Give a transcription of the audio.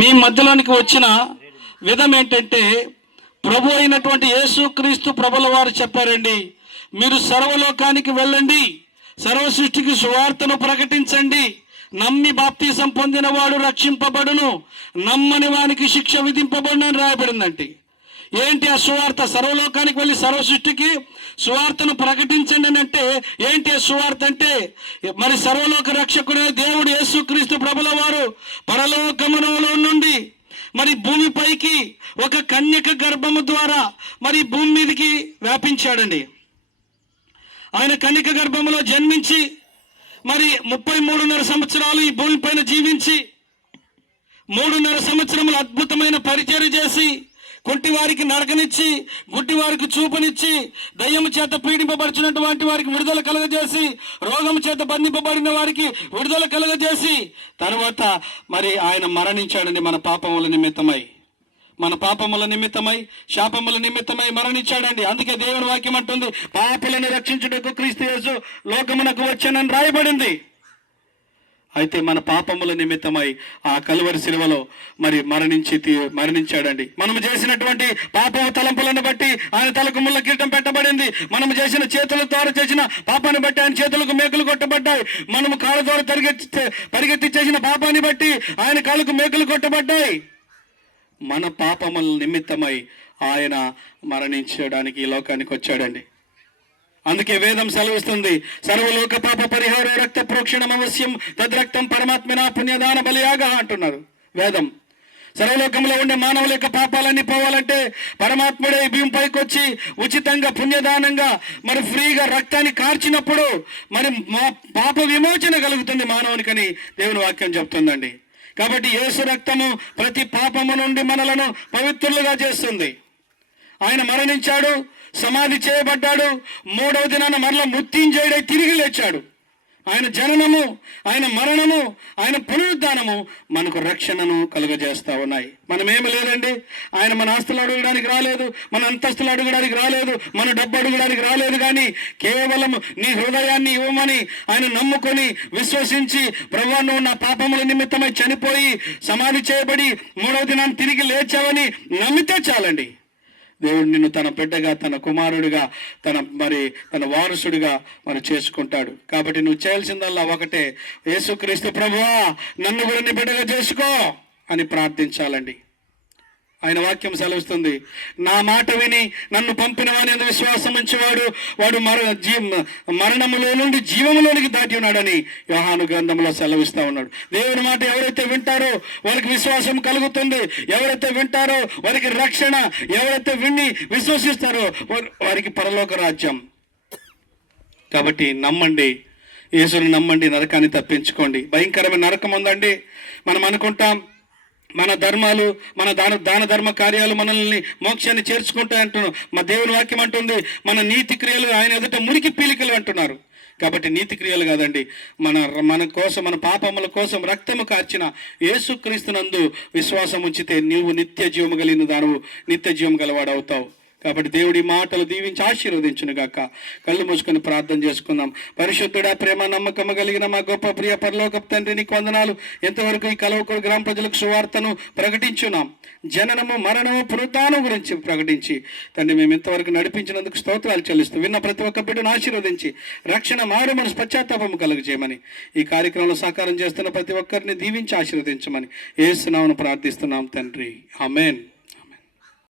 మీ మధ్యలోనికి వచ్చిన విధం ఏంటంటే, ప్రభు అయినటువంటి యేసుక్రీస్తు ప్రభుల వారు చెప్పారండి, మీరు సర్వలోకానికి వెళ్ళండి, సర్వ సృష్టికి సువార్తను ప్రకటించండి, నమ్మి బాప్తీసం పొందిన వాడు రక్షింపబడును, నమ్మని వానికి శిక్ష విధింపబడును అని రాయబడిందండి. ఏంటి ఆ సువార్త? సర్వలోకానికి వెళ్ళి సర్వ సృష్టికి సువార్తను ప్రకటించండి అని అంటే ఏంటి ఆ సువార్త అంటే, మరి సర్వలోక రక్షకుడే దేవుడు యేసుక్రీస్తు ప్రభుల వారు పరలోకములో నుండి మరి భూమిపైకి ఒక కన్యక గర్భము ద్వారా మరి భూమి మీదకి వ్యాపించాడండి. ఆయన కన్యక గర్భములో జన్మించి మరి 33.5 సంవత్సరాలు ఈ భూమిపైన జీవించి 3.5 సంవత్సరములు అద్భుతమైన పరిచర్య చేసి, కుంటి వారికి నడకనిచ్చి, గుడ్డి వారికి చూపునిచ్చి, దయ్యము చేత పీడింపబడుచున్నటువంటి వారికి విడుదల కలగజేసి, రోగము చేత బంధింపబడిన వారికి విడుదల కలగజేసి, తర్వాత మరి ఆయన మరణించాడండి మన పాపముల నిమిత్తమై, మన పాపముల నిమిత్తమై, శాపముల నిమిత్తమై మరణించాడండి. అందుకే దేవుని వాక్యం అంటుంది, పాపులను రక్షించుటకు క్రీస్తు యేసు లోకమునకు వచ్చానని రాయబడింది. అయితే మన పాపముల నిమిత్తమై ఆ కలువరి శిలువలో మరి మరణించాడండి. మనము చేసినటువంటి పాప తలంపులను బట్టి ఆయన తలకు ముళ్ళ కిరీటం పెట్టబడింది. మనము చేసిన చేతుల ద్వారా చేసిన పాపాన్ని బట్టి ఆయన చేతులకు మేకులు కొట్టబడ్డాయి. మనము కాళ్ళ ద్వారా పరిగెత్తి చేసిన పాపాన్ని బట్టి ఆయన కాళ్ళకు మేకులు కొట్టబడ్డాయి. మన పాపముల నిమిత్తమై ఆయన మరణించడానికి ఈ లోకానికి వచ్చాడండి. అందుకే వేదం సెలవిస్తుంది, సర్వలోక పాప పరిహార రక్త ప్రోక్షణం అవశ్యం తద్రక్తం పరమాత్మన పుణ్యదాన బలియాగ అంటున్నారు వేదం. సర్వలోకంలో ఉండే మానవుల యొక్క పాపాలన్నీ పోవాలంటే పరమాత్ముడే భూమి పైకి వచ్చి ఉచితంగా పుణ్యదానంగా మరి ఫ్రీగా రక్తాన్ని కార్చినప్పుడు మరి పాప విమోచన కలుగుతుంది మానవునికని దేవుని వాక్యం చెప్తుందండి. కాబట్టి యేసు రక్తము ప్రతి పాపము నుండి మనలను పవిత్రులుగా చేస్తుంది. ఆయన మరణించాడు, సమాధి చేయబడ్డాడు, 3వ దినాన మరల మృత్యుంజయుడై తిరిగి లేచాడు. ఆయన జననము, ఆయన మరణము, ఆయన పునరుద్ధానము మనకు రక్షణను కలుగజేస్తా ఉన్నాయి. మనమేమి లేదండి, ఆయన మన ఆస్తులు అడగడానికి రాలేదు, మన అంతస్తులు అడగడానికి రాలేదు, మన డబ్బు అడగడానికి రాలేదు. కానీ కేవలం నీ హృదయాన్ని ఇవ్వమని ఆయన నమ్ముకొని విశ్వసించి, ప్రభువా నువ్వు నా పాపముల నిమిత్తమై చనిపోయి సమాధి చేయబడి 3వ దినాన్ని తిరిగి లేచావని నమ్మితే చాలండి. దేవుడు నిన్ను తన బిడ్డగా, తన కుమారుడిగా, తన వారసుడిగా చేసుకుంటాడు. కాబట్టి నువ్వు చేయాల్సిందల్లా ఒకటే, యేసుక్రీస్తు ప్రభువా నన్ను కూడా నీ బిడ్డగా చేసుకో అని ప్రార్థించాలండి. ఆయన వాక్యం సెలవుస్తుంది, నా మాట విని నన్ను పంపిన వాని విశ్వాసం ఉంచేవాడు వాడు మరణములో నుండి జీవములోనికి దాటి ఉన్నాడని యోహాను గ్రంథంలో సెలవిస్తూ ఉన్నాడు. దేవుని మాట ఎవరైతే వింటారో వారికి విశ్వాసం కలుగుతుంది. ఎవరైతే వింటారో వారికి రక్షణ, ఎవరైతే విని విశ్వసిస్తారో వారికి పరలోక రాజ్యం. కాబట్టి నమ్మండి, యేసుని నమ్మండి, నరకాన్ని తప్పించుకోండి. భయంకరమైన నరకం ఉందండి. మనం అనుకుంటాం మన ధర్మాలు, మన దాన ధర్మ కార్యాలు మనల్ని మోక్షాన్ని చేర్చుకుంటాయి అంటున్నాం. మా దేవుని వాక్యం అంటుంది, మన నీతి క్రియలు ఆయన ఎదుట మురికి పీలికలు అంటున్నారు. కాబట్టి నీతి క్రియలు కాదండి, మన కోసం, మన పాపముల కోసం రక్తము కార్చిన యేసుక్రీస్తునందు విశ్వాసం ఉంచితే నీవు నిత్య జీవము కలిగిన దానవు, నిత్య జీవం గలవాడు అవుతావు. కాబట్టి దేవుడి మాటలు దీవించి ఆశీర్వదించును గాక. కళ్ళు మూసుకొని ప్రార్థన చేసుకుందాం. పరిశుద్ధుడా, ప్రేమ నమ్మకము కలిగిన మా గొప్ప ప్రియ పరలోకపు తండ్రి, నీకు వందనాలు. ఎంతవరకు ఈ కలవకూరు గ్రామ ప్రజలకు సువార్తను ప్రకటించున్నాం. జననము, మరణము, పునరుద్ధానం గురించి ప్రకటించి తండ్రి మేము ఇంతవరకు నడిపించినందుకు స్తోత్రాలు చెల్లిస్తూ విన్న ప్రతి ఒక్క బిడ్డను ఆశీర్వదించి రక్షణ, మారు మనసు, పశ్చాత్తాపము కలుగజేయమని, ఈ కార్యక్రమంలో సహకారం చేస్తున్న ప్రతి ఒక్కరిని దీవించి ఆశీర్వదించమని యేసు నామమున ప్రార్థిస్తున్నాం తండ్రి. ఆమేన్.